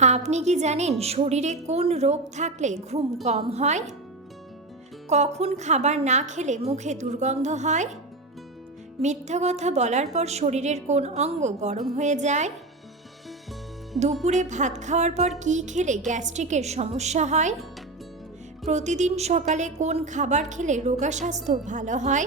আপনি কি জানেন শরীরে কোন রোগ থাকলে ঘুম কম হয়? কখন খাবার না খেলে মুখে দুর্গন্ধ হয়? মিথ্যা কথা বলার পর শরীরের কোন অঙ্গ গরম হয়ে যায়? দুপুরে ভাত খাওয়ার পর কী খেলে গ্যাস্ট্রিকের সমস্যা হয়? প্রতিদিন সকালে কোন খাবার খেলে রোগা স্বাস্থ্য ভালো হয়?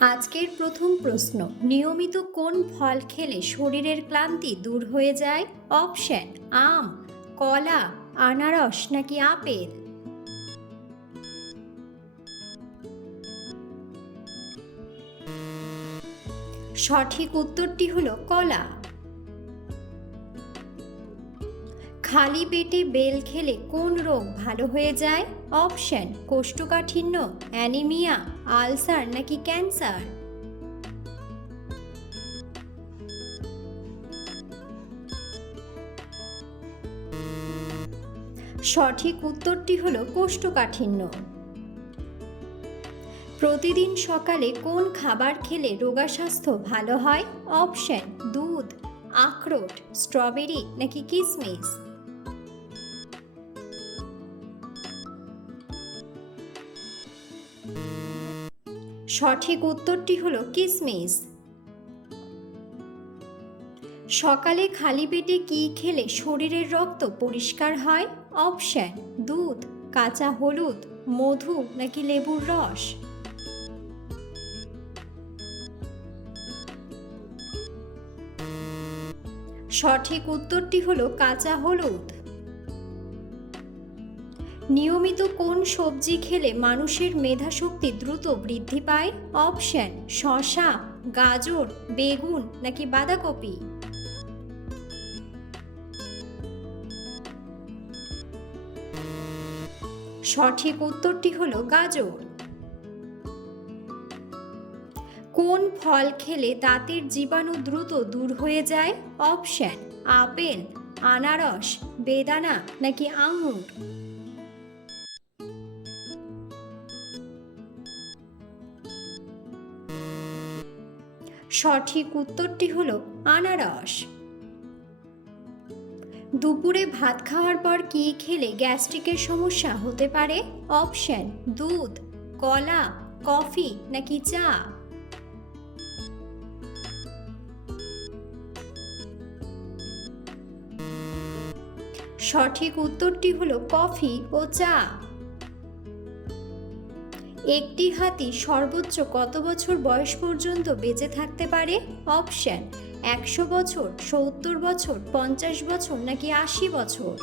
আজকের প্রথম প্রশ্ন, নিয়মিত কোন ফল খেলে শরীরের ক্লান্তি দূর হয়ে যায়? অপশন, আম, কলা, আনারস নাকি আপেল? সঠিক উত্তরটি হলো কলা। খালি পেটে বেল খেলে কোন রোগ ভালো হয়ে যায়? অপশন, কোষ্ঠকাঠিন্য, অ্যানিমিয়া আলসার নাকি ক্যান্সার? সঠিক উত্তরটি হলো কোষ্ঠকাঠিন্য। প্রতিদিন সকালে কোন খাবার খেলে রোগা স্বাস্থ্য ভালো হয়? অপশন, দুধ, আখরোট, স্ট্রবেরি নাকি কিসমিস? সঠিক উত্তরটি হলো কিসমিস। সকালে খালি পেটে কি খেলে শরীরের রক্ত পরিষ্কার হয়? অপশন, দুধ, কাঁচা হলুদ, মধু নাকি লেবুর রস? সঠিক উত্তরটি হলো কাঁচা হলুদ। নিয়মিত কোন সবজি খেলে মানুষের মেধাশক্তি দ্রুত বৃদ্ধি পায়? অপশন শশা গাজর, বেগুন নাকি বাঁধাকপি? সঠিক উত্তরটি হলো গাজর। কোন ফল খেলে দাঁতের জীবাণু দ্রুত দূর হয়ে যায়? অপশন, আপেল, আনারস, বেদানা নাকি আঙুর? সঠিক উত্তরটি হলো আনারস। দুপুরে ভাত খাওয়ার পর কি খেলে গ্যাস্ট্রিকের সমস্যা হতে পারে? অপশন, দুধ, কলা, কফি নাকি চা? সঠিক উত্তরটি হলো কফি ও চা। একটি হাতি সর্বোচ্চ কত বছর বয়স পর্যন্ত বেঁচে থাকতে পারে? অপশন, একশো বছর, সত্তর বছর, পঞ্চাশ বছর নাকি আশি বছর?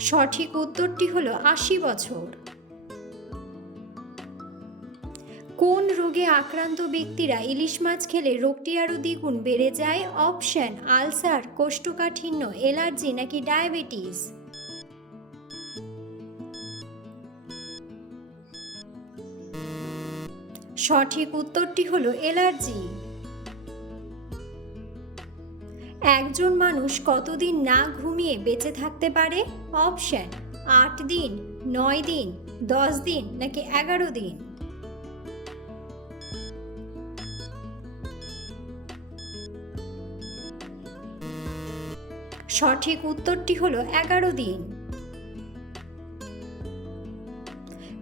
সঠিক উত্তরটি হলো আশি বছর। কোন রোগে আক্রান্ত ব্যক্তিরা ইলিশ মাছ খেলে রোগটি আরও দ্বিগুণ বেড়ে যায়? অপশন, আলসার, কোষ্ঠকাঠিন্য এলার্জি নাকি ডায়াবেটিস? সঠিক উত্তরটি হলো এলার্জি একজন মানুষ কতদিন না ঘুমিয়ে বেঁচে থাকতে পারে? অপশন, আট দিন, নয় দিন, দশ দিন নাকি এগারো দিন? সঠিক উত্তরটি হলো এগারো দিন।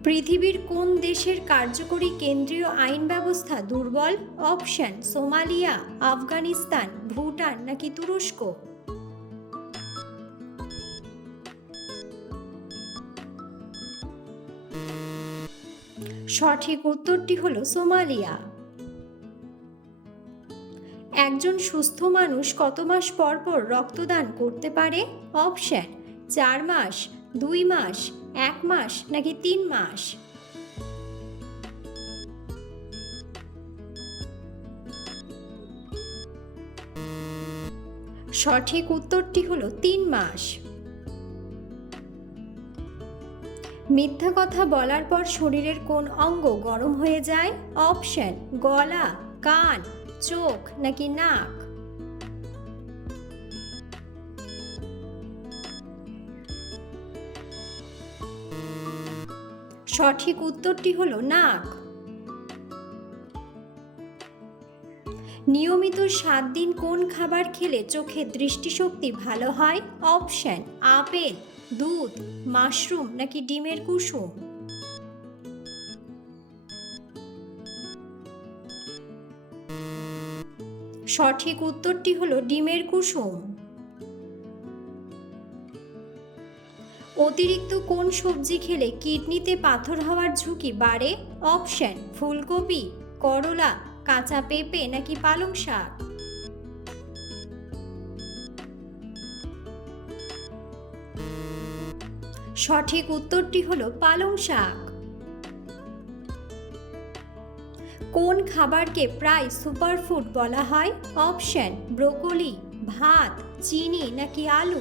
পৃথিবীর কোন দেশের কার্যকরী কেন্দ্রীয় আইন ব্যবস্থা দুর্বল? অপশন, সোমালিয়া, আফগানিস্তান, ভুটান নাকি তুরস্ক? সঠিক উত্তরটি হলো সোমালিয়া। একজন সুস্থ মানুষ কত মাস পর পর রক্তদান করতে পারে? অপশন, চার মাস, দুই মাস, এক মাস নাকি তিন মাস? সঠিক উত্তরটি হলো তিন মাস। মিথ্যা কথা বলার পর শরীরের কোন অঙ্গ গরম হয়ে যায়? অপশন, গলা, কান। চোখ নাকি নাক? সঠিক উত্তরটি হলো নাক। নিয়মিত সাত দিন কোন খাবার খেলে চোখের দৃষ্টিশক্তি ভালো হয়? অপশন, আপেল, দুধ, মাশরুম নাকি ডিমের কুসুম? সঠিক উত্তরটি হলো ডিমের কুসুম। অতিরিক্ত কোন সবজি খেলে কিডনিতে পাথর হওয়ার ঝুঁকি বাড়ে? অপশন, ফুলকপি, করলা, কাঁচা পেঁপে নাকি পালং শাক? সঠিক উত্তরটি হলো পালং শাক। কোন খাবারকে প্রায় সুপারফুড বলা হয়? অপশন, ব্রোকলি, ভাত, চিনি নাকি আলু?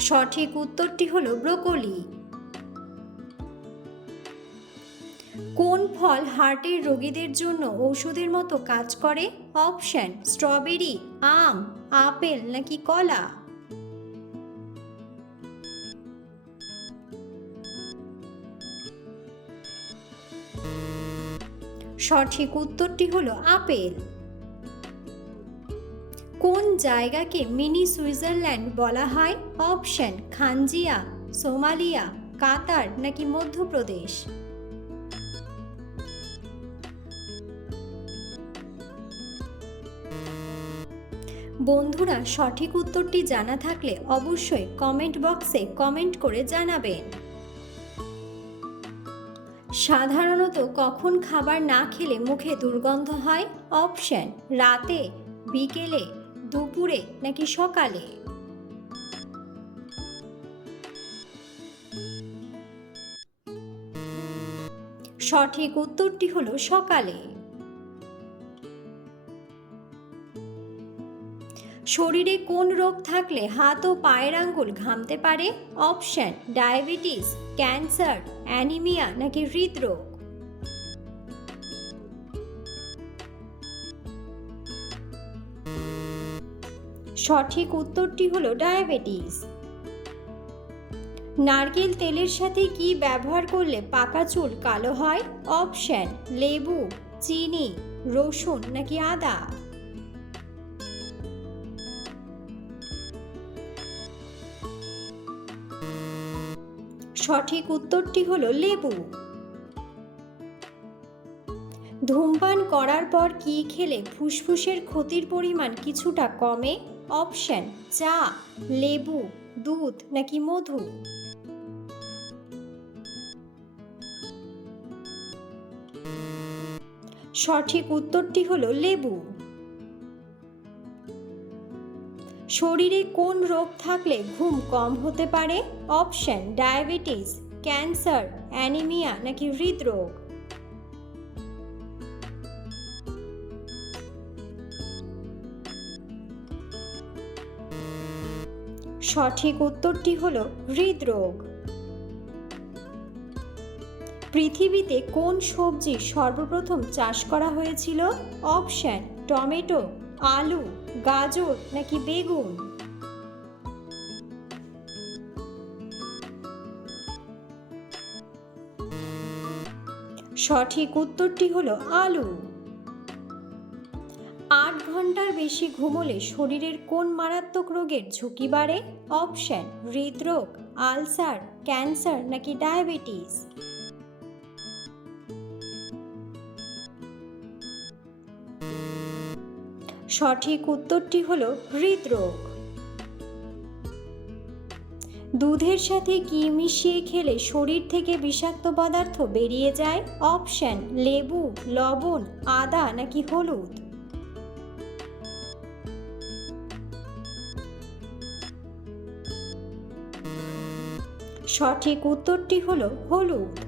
সঠিক উত্তরটি হলো ব্রোকলি। কোন ফল হার্টের রোগীদের জন্য ঔষধের মতো কাজ করে? অপশন, স্ট্রবেরি, আম, আপেল নাকি কলা? সঠিক উত্তরটি হলো আপেল। কোন জায়গাকে মিনি সুইজারল্যান্ড বলা হয়? অপশন, খানজিয়া, সোমালিয়া, কাতার নাকি মধ্যপ্রদেশ? বন্ধুরা, সঠিক উত্তরটি জানা থাকলে অবশ্যই কমেন্ট বক্সে কমেন্ট করে জানাবেন। সাধারণত কখন খাবার না খেলে মুখে দুর্গন্ধ হয়? অপশন, রাতে, বিকেলে, দুপুরে নাকি সকালে? সঠিক উত্তরটি হলো সকালে। শরীরে কোন রোগ থাকলে হাত ও পায়ের আঙ্গুল ঘামতে পারে? Option, diabetes, cancer. অ্যানিমিয়া নাকি হৃদরোগ? সঠিক উত্তরটি হলো ডায়াবেটিস। নারকেল তেলের সাথে কি ব্যবহার করলে পাকা চুল কালো হয়? অপশন, লেবু, চিনি, রসুন নাকি আদা? সঠিক উত্তরটি হলো লেবু। ধূমপান করার পর কি খেলে ফুসফুসের ক্ষতির পরিমাণ কিছুটা কমে? অপশন, চা, লেবু, দুধ নাকি মধু? সঠিক উত্তরটি হলো লেবু। শরীরে কোন রোগ থাকলে ঘুম কম হতে পারে? অপশন, ডায়াবেটিস, ক্যান্সার, অ্যানিমিয়া নাকি হৃদরোগ? সঠিক উত্তরটি হল হৃদরোগ। পৃথিবীতে কোন সবজি সর্বপ্রথম চাষ করা হয়েছিল? অপশন, টমেটো আলু, গাজর নাকি বেগুন? সঠিক উত্তরটি হলো আলু। আট ঘণ্টার বেশি ঘুমোলে শরীরের কোন মারাত্মক রোগের ঝুঁকি বাড়ে? অপশন হৃদরোগ, আলসার, ক্যান্সার নাকি ডায়াবেটিস? সঠিক উত্তরটি হল হৃদরোগ। দুধের সাথে কি মিশিয়ে খেলে শরীর থেকে বিষাক্ত পদার্থ বেরিয়ে যায়? অপশন, লেবু, লবণ, আদা নাকি হলুদ? সঠিক উত্তরটি হলো হলুদ।